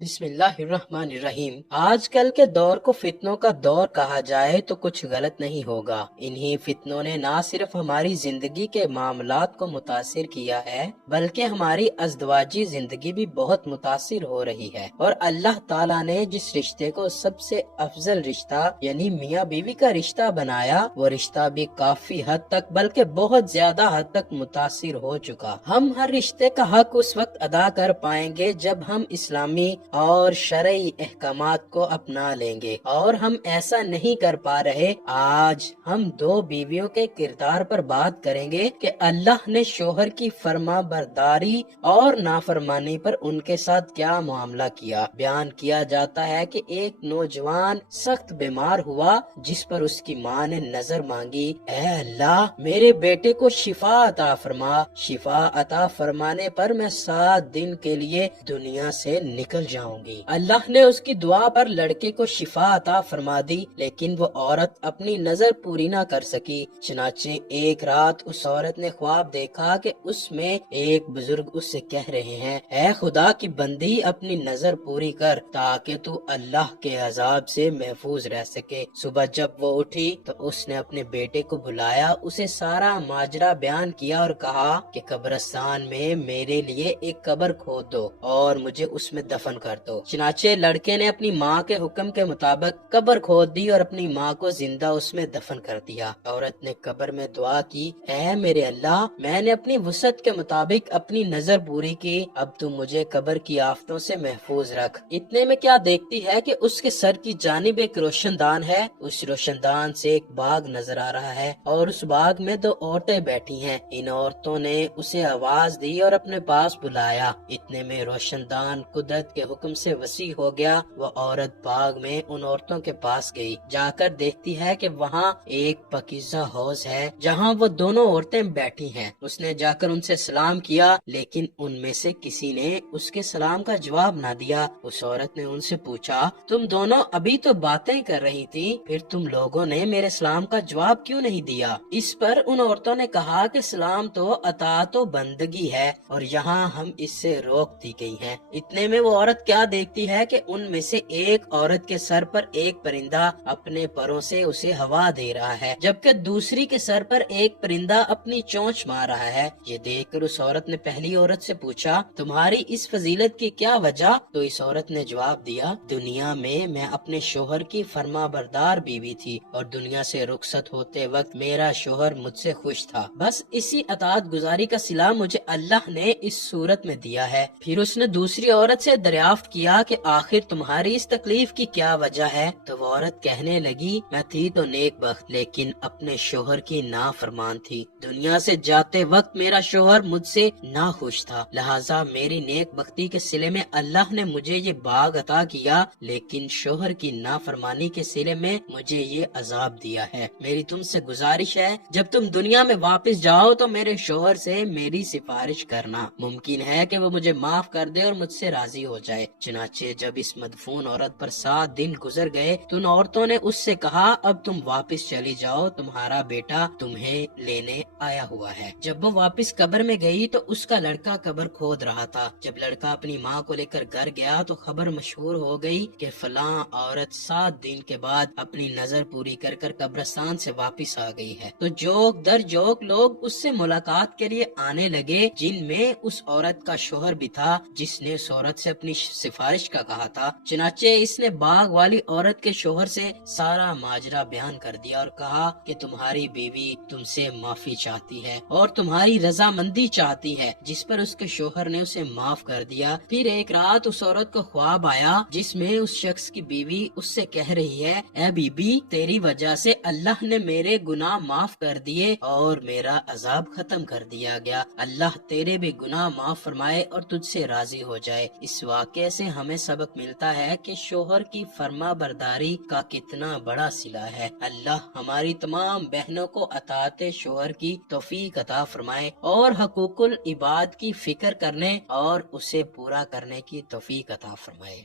بسم اللہ الرحمن الرحیم۔ آج کل کے دور کو فتنوں کا دور کہا جائے تو کچھ غلط نہیں ہوگا۔ انہی فتنوں نے نہ صرف ہماری زندگی کے معاملات کو متاثر کیا ہے بلکہ ہماری ازدواجی زندگی بھی بہت متاثر ہو رہی ہے، اور اللہ تعالیٰ نے جس رشتے کو سب سے افضل رشتہ یعنی میاں بیوی کا رشتہ بنایا، وہ رشتہ بھی کافی حد تک بلکہ بہت زیادہ حد تک متاثر ہو چکا۔ ہم ہر رشتے کا حق اس وقت ادا کر پائیں گے جب ہم اسلامی اور شرعی احکامات کو اپنا لیں گے، اور ہم ایسا نہیں کر پا رہے۔ آج ہم دو بیویوں کے کردار پر بات کریں گے کہ اللہ نے شوہر کی فرما برداری اور نافرمانی پر ان کے ساتھ کیا معاملہ کیا۔ بیان کیا جاتا ہے کہ ایک نوجوان سخت بیمار ہوا، جس پر اس کی ماں نے نظر مانگی، اے اللہ میرے بیٹے کو شفا عطا فرما۔ شفا عطا فرمانے پر میں 7 دن کے لیے دنیا سے نکل جاؤں گی۔ اللہ نے اس کی دعا پر لڑکے کو شفا عطا فرما دی، لیکن وہ عورت اپنی نظر پوری نہ کر سکی۔ چنانچہ ایک رات اس عورت نے خواب دیکھا کہ اس میں ایک بزرگ اس سے کہہ رہے ہیں، اے خدا کی بندی اپنی نظر پوری کر تاکہ تو اللہ کے عذاب سے محفوظ رہ سکے۔ صبح جب وہ اٹھی تو اس نے اپنے بیٹے کو بلایا، اسے سارا ماجرا بیان کیا اور کہا کہ قبرستان میں میرے لیے ایک قبر کھود دو اور مجھے اس میں دفن کر دو۔ چنانچہ لڑکے نے اپنی ماں کے حکم کے مطابق قبر کھود دی اور اپنی ماں کو زندہ اس میں دفن کر دیا۔ عورت نے قبر میں دعا کی، اے میرے اللہ، میں نے اپنی وسعت کے مطابق اپنی نظر پوری کی، اب تو مجھے قبر کی آفتوں سے محفوظ رکھ۔ اتنے میں کیا دیکھتی ہے کہ اس کے سر کی جانب ایک روشن دان ہے، اس روشن دان سے ایک باغ نظر آ رہا ہے اور اس باغ میں 2 عورتیں بیٹھی ہیں۔ ان عورتوں نے اسے آواز دی اور اپنے پاس بلایا۔ اتنے میں روشن دان قدرت کے حکم سے وسیع ہو گیا۔ وہ عورت باغ میں ان عورتوں کے پاس گئی، جا کر دیکھتی ہے کہ وہاں ایک پاکیزہ حوض ہے جہاں وہ دونوں عورتیں بیٹھی ہیں۔ اس نے جا کر ان سے سلام کیا، لیکن ان میں سے کسی نے اس کے سلام کا جواب نہ دیا۔ اس عورت نے ان سے پوچھا، تم دونوں ابھی تو باتیں کر رہی تھی، پھر تم لوگوں نے میرے سلام کا جواب کیوں نہیں دیا؟ اس پر ان عورتوں نے کہا کہ سلام تو اطاعت و بندگی ہے اور یہاں ہم اس سے روک دی گئی ہیں۔ اتنے میں وہ عورت کیا دیکھتی ہے کہ ان میں سے ایک عورت کے سر پر ایک پرندہ اپنے پروں سے اسے ہوا دے رہا ہے، جبکہ دوسری کے سر پر ایک پرندہ اپنی چونچ مار رہا ہے۔ یہ دیکھ کر اس عورت نے پہلی عورت سے پوچھا، تمہاری اس فضیلت کی کیا وجہ؟ تو اس عورت نے جواب دیا، دنیا میں اپنے شوہر کی فرما بردار بیوی تھی اور دنیا سے رخصت ہوتے وقت میرا شوہر مجھ سے خوش تھا، بس اسی اطاعت گزاری کا صلہ مجھے اللہ نے اس صورت میں دیا ہے۔ پھر اس نے دوسری عورت سے دریافت کیا کہ آخر تمہاری اس تکلیف کی کیا وجہ ہے؟ تو وہ عورت کہنے لگی، میں تھی تو نیک بخت لیکن اپنے شوہر کی نافرمان تھی۔ دنیا سے جاتے وقت میرا شوہر مجھ سے ناخوش تھا، لہٰذا میری نیک بختی کے صلے میں اللہ نے مجھے یہ باغ عطا کیا، لیکن شوہر کی نافرمانی کے صلے میں مجھے یہ عذاب دیا ہے۔ میری تم سے گزارش ہے، جب تم دنیا میں واپس جاؤ تو میرے شوہر سے میری سفارش کرنا، ممکن ہے کہ وہ مجھے معاف کر دے اور مجھ سے راضی ہو جائے۔ چنانچہ جب اس مدفون عورت پر 7 دن گزر گئے تو ان عورتوں نے اس سے کہا، اب تم واپس چلی جاؤ، تمہارا بیٹا تمہیں لینے آیا ہوا ہے۔ جب وہ واپس قبر میں گئی تو اس کا لڑکا قبر کھود رہا تھا۔ جب لڑکا اپنی ماں کو لے کر گھر گیا تو خبر مشہور ہو گئی کہ فلاں عورت 7 دن کے بعد اپنی نظر پوری کر کر قبرستان سے واپس آ گئی ہے۔ تو جوک در جوک لوگ اس سے ملاقات کے لیے آنے لگے، جن میں اس عورت کا شوہر بھی تھا جس نے اس عورت سے اپنی سفارش کا کہا تھا۔ چنانچہ اس نے باغ والی عورت کے شوہر سے سارا ماجرا بیان کر دیا اور کہا کہ تمہاری بیوی تم سے معافی چاہتی ہے اور تمہاری رضامندی چاہتی ہے، جس پر اس کے شوہر نے اسے معاف کر دیا۔ پھر ایک رات اس عورت کو خواب آیا جس میں اس شخص کی بیوی اس سے کہہ رہی ہے، اے بی بی، تیری وجہ سے اللہ نے میرے گناہ معاف کر دیے اور میرا عذاب ختم کر دیا گیا، اللہ تیرے بھی گناہ معاف فرمائے اور تجھ سے راضی ہو جائے۔ اس واقعے سے ہمیں سبق ملتا ہے کہ شوہر کی فرما برداری کا کتنا بڑا صلہ ہے۔ اللہ ہماری تمام بہنوں کو اطاعت شوہر کی توفیق عطا فرمائے اور حقوق العباد کی فکر کرنے اور اسے پورا کرنے کی توفیق عطا فرمائے۔